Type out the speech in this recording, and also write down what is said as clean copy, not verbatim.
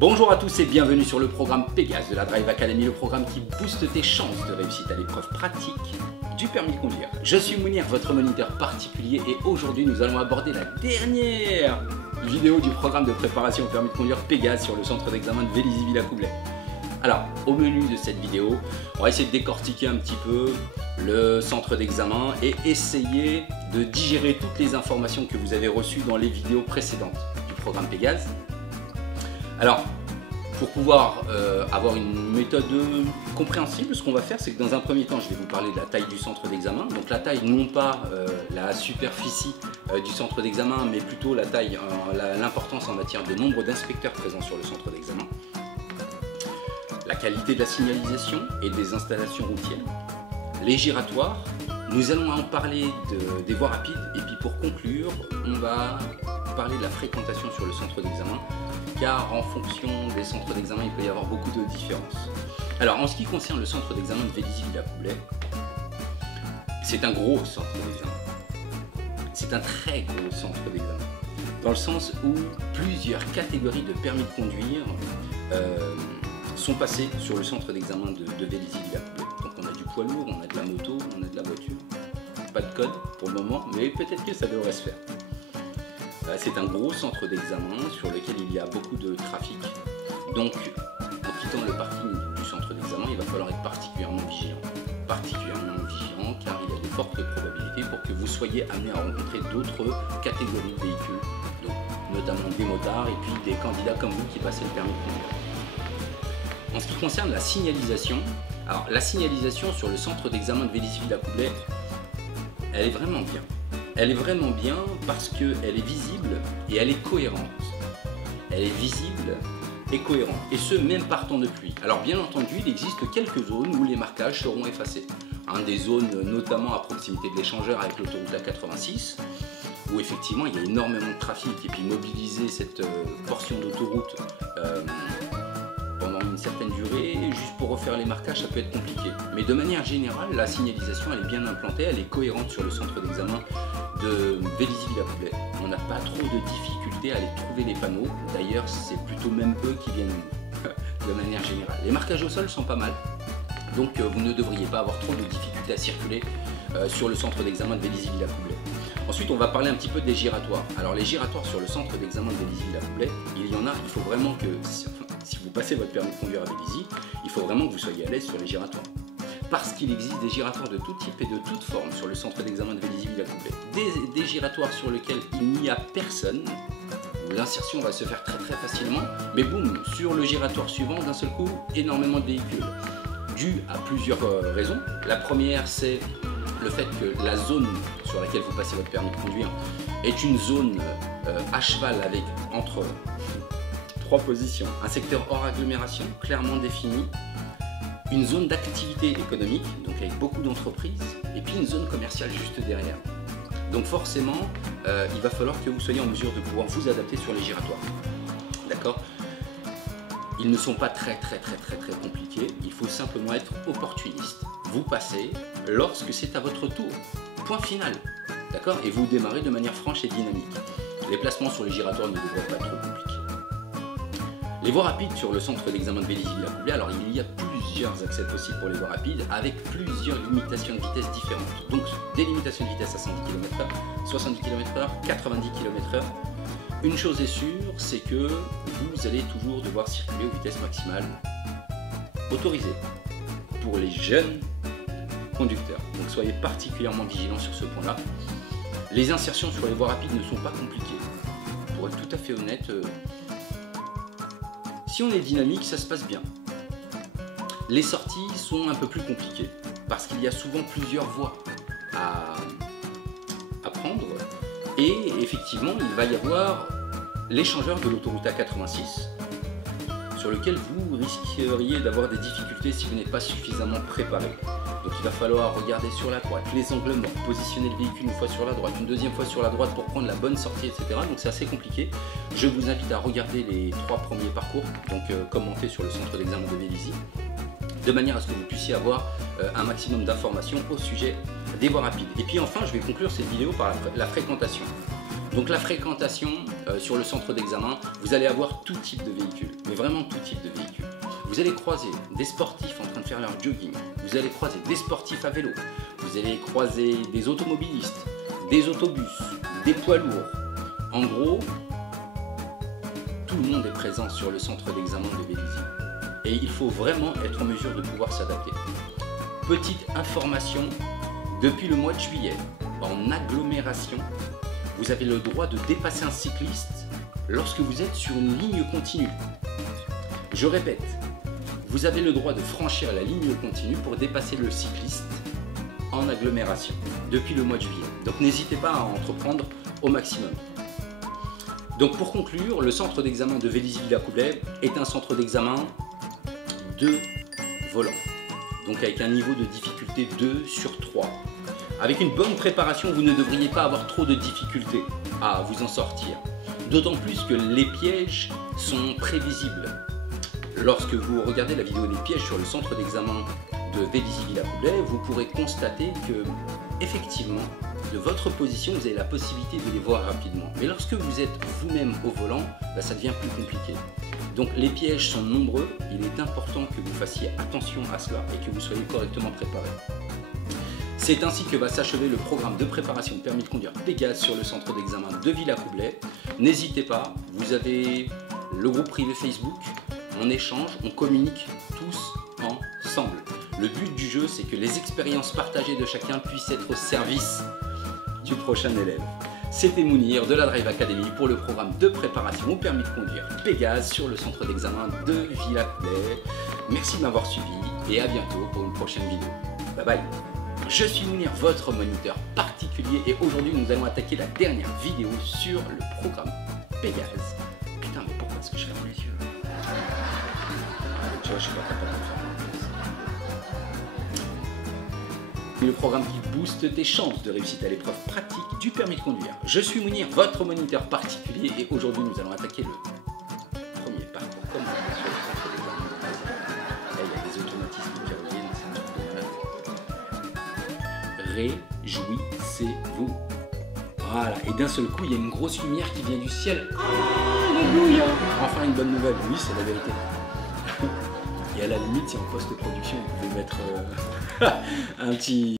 Bonjour à tous et bienvenue sur le programme Pégase de la Drive Academy, le programme qui booste tes chances de réussite à l'épreuve pratique du permis de conduire. Je suis Mounir, votre moniteur particulier, et aujourd'hui nous allons aborder la dernière vidéo du programme de préparation au permis de conduire Pégase sur le centre d'examen de Vélizy-Villacoublay. Alors, au menu de cette vidéo, on va essayer de décortiquer un petit peu le centre d'examen et essayer de digérer toutes les informations que vous avez reçues dans les vidéos précédentes du programme Pégase. Alors, pour pouvoir avoir une méthode compréhensible, ce qu'on va faire, c'est que dans un premier temps, je vais vous parler de la taille du centre d'examen. Donc la taille, non pas la superficie du centre d'examen, mais plutôt la taille, l'importance en matière de nombre d'inspecteurs présents sur le centre d'examen. La qualité de la signalisation et des installations routières. Les giratoires. Nous allons en parler des voies rapides. Et puis pour conclure, on va parler de la fréquentation sur le centre d'examen, car en fonction des centres d'examen, il peut y avoir beaucoup de différences. Alors en ce qui concerne le centre d'examen de Vélizy-Villacoublay, c'est un gros centre d'examen. C'est un très gros centre d'examen, dans le sens où plusieurs catégories de permis de conduire sont passées sur le centre d'examen de Vélizy-Villacoublay. Donc on a du poids lourd, on a de la moto, on a de la voiture. Pas de code pour le moment, mais peut-être que ça devrait se faire. C'est un gros centre d'examen sur lequel il y a beaucoup de trafic. Donc, en quittant le parking du centre d'examen, il va falloir être particulièrement vigilant. Car il y a de fortes probabilités pour que vous soyez amené à rencontrer d'autres catégories de véhicules, donc, notamment des motards et puis des candidats comme vous qui passez le permis de conduire. En ce qui concerne la signalisation, alors la signalisation sur le centre d'examen de Vélizy-Villacoublay, elle est vraiment bien. Elle est vraiment bien parce qu'elle est visible et elle est cohérente. Elle est visible et cohérente, et ce même par temps de pluie. Alors bien entendu, il existe quelques zones où les marquages seront effacés. Des zones notamment à proximité de l'échangeur avec l'autoroute A86, où effectivement il y a énormément de trafic, et puis mobiliser cette portion d'autoroute pendant une certaine durée, juste pour refaire les marquages, ça peut être compliqué. Mais de manière générale, la signalisation elle est bien implantée, elle est cohérente sur le centre d'examen de Vélizy-Villacoublay. On n'a pas trop de difficultés à aller trouver les panneaux. D'ailleurs, c'est plutôt même eux qui viennent de manière générale. Les marquages au sol sont pas mal, donc vous ne devriez pas avoir trop de difficultés à circuler sur le centre d'examen de Vélizy-Villacoublay. Ensuite, on va parler un petit peu des giratoires. Alors, les giratoires sur le centre d'examen de Vélizy-Villacoublay, il y en a, il faut vraiment que, si vous passez votre permis de conduire à Vélizy, il faut vraiment que vous soyez à l'aise sur les giratoires. Parce qu'il existe des giratoires de tout type et de toute forme sur le centre d'examen de Vélizy-Villacoublay. Des giratoires sur lesquels il n'y a personne, où l'insertion va se faire très facilement, mais boum, sur le giratoire suivant, d'un seul coup, énormément de véhicules. Dû à plusieurs raisons. La première, c'est le fait que la zone sur laquelle vous passez votre permis de conduire est une zone à cheval avec entre trois positions. Un secteur hors agglomération, clairement défini, une zone d'activité économique, donc avec beaucoup d'entreprises, et puis une zone commerciale juste derrière. Donc forcément, il va falloir que vous soyez en mesure de pouvoir vous adapter sur les giratoires. D'accord ? Ils ne sont pas très compliqués, il faut simplement être opportuniste. Vous passez lorsque c'est à votre tour. Point final. D'accord ? Et vous démarrez de manière franche et dynamique. Les placements sur les giratoires ne devraient pas être trop compliqués. Les voies rapides sur le centre d'examen de Vélizy-Villacoublay, alors il y a plusieurs accès possibles pour les voies rapides avec plusieurs limitations de vitesse différentes. Donc des limitations de vitesse à 110 km/h, 70 km/h, 90 km/h. Une chose est sûre, c'est que vous allez toujours devoir circuler aux vitesses maximales autorisées pour les jeunes conducteurs. Donc soyez particulièrement vigilants sur ce point-là. Les insertions sur les voies rapides ne sont pas compliquées. Pour être tout à fait honnête, si on est dynamique, ça se passe bien. Les sorties sont un peu plus compliquées parce qu'il y a souvent plusieurs voies à prendre, et effectivement il va y avoir l'échangeur de l'autoroute A86 sur lequel vous risqueriez d'avoir des difficultés si vous n'êtes pas suffisamment préparé. Donc il va falloir regarder sur la droite, les angles morts, positionner le véhicule une fois sur la droite, une deuxième fois sur la droite pour prendre la bonne sortie, etc. Donc c'est assez compliqué. Je vous invite à regarder les 3 premiers parcours, donc commentés sur le centre d'examen de Vélizy, de manière à ce que vous puissiez avoir un maximum d'informations au sujet des voies rapides. Et puis enfin, je vais conclure cette vidéo par la fréquentation. Donc la fréquentation sur le centre d'examen, vous allez avoir tout type de véhicules, mais vraiment tout type de véhicules. Vous allez croiser des sportifs en train de faire leur jogging, vous allez croiser des sportifs à vélo, vous allez croiser des automobilistes, des autobus, des poids lourds. En gros, tout le monde est présent sur le centre d'examen de Vélizy. Et il faut vraiment être en mesure de pouvoir s'adapter. Petite information, depuis le mois de juillet, en agglomération, vous avez le droit de dépasser un cycliste lorsque vous êtes sur une ligne continue. Je répète, vous avez le droit de franchir la ligne continue pour dépasser le cycliste en agglomération depuis le mois de juillet. Donc n'hésitez pas à entreprendre au maximum. Donc pour conclure, le centre d'examen de Vélizy-Villacoublay est un centre d'examen de volant. Donc avec un niveau de difficulté 2 sur 3. Avec une bonne préparation, vous ne devriez pas avoir trop de difficultés à vous en sortir. D'autant plus que les pièges sont prévisibles. Lorsque vous regardez la vidéo des pièges sur le centre d'examen de Vélizy-Villacoublay, vous pourrez constater que, effectivement, de votre position, vous avez la possibilité de les voir rapidement. Mais lorsque vous êtes vous-même au volant, ça devient plus compliqué. Donc les pièges sont nombreux, il est important que vous fassiez attention à cela et que vous soyez correctement préparé. C'est ainsi que va s'achever le programme de préparation de permis de conduire Pégase sur le centre d'examen de Villacoublay. N'hésitez pas, vous avez le groupe privé Facebook, on échange, on communique tous ensemble. Le but du jeu, c'est que les expériences partagées de chacun puissent être au service du prochain élève. C'était Mounir de la Drive Academy pour le programme de préparation au permis de conduire Pégase sur le centre d'examen de Villacoublay. Merci de m'avoir suivi et à bientôt pour une prochaine vidéo. Bye bye. Je suis Mounir, votre moniteur particulier, et aujourd'hui nous allons attaquer la dernière vidéo sur le programme Pégase. Putain, mais pourquoi est-ce que je ferme les yeux? Tu vois, je suis pas capable de faire. Le programme qui booste tes chances de réussite à l'épreuve pratique du permis de conduire. Je suis Mounir, votre moniteur particulier, et aujourd'hui nous allons attaquer le premier parcours. Comment sur le centre d'examen de base. Là, il y a des automatismes verrouillés dans cette zone. Réjouissez-vous. Voilà, et d'un seul coup, il y a une grosse lumière qui vient du ciel. Alléluia! Enfin, une bonne nouvelle, oui, c'est la vérité. Et à la limite, si en post-production, vous pouvez mettre un petit...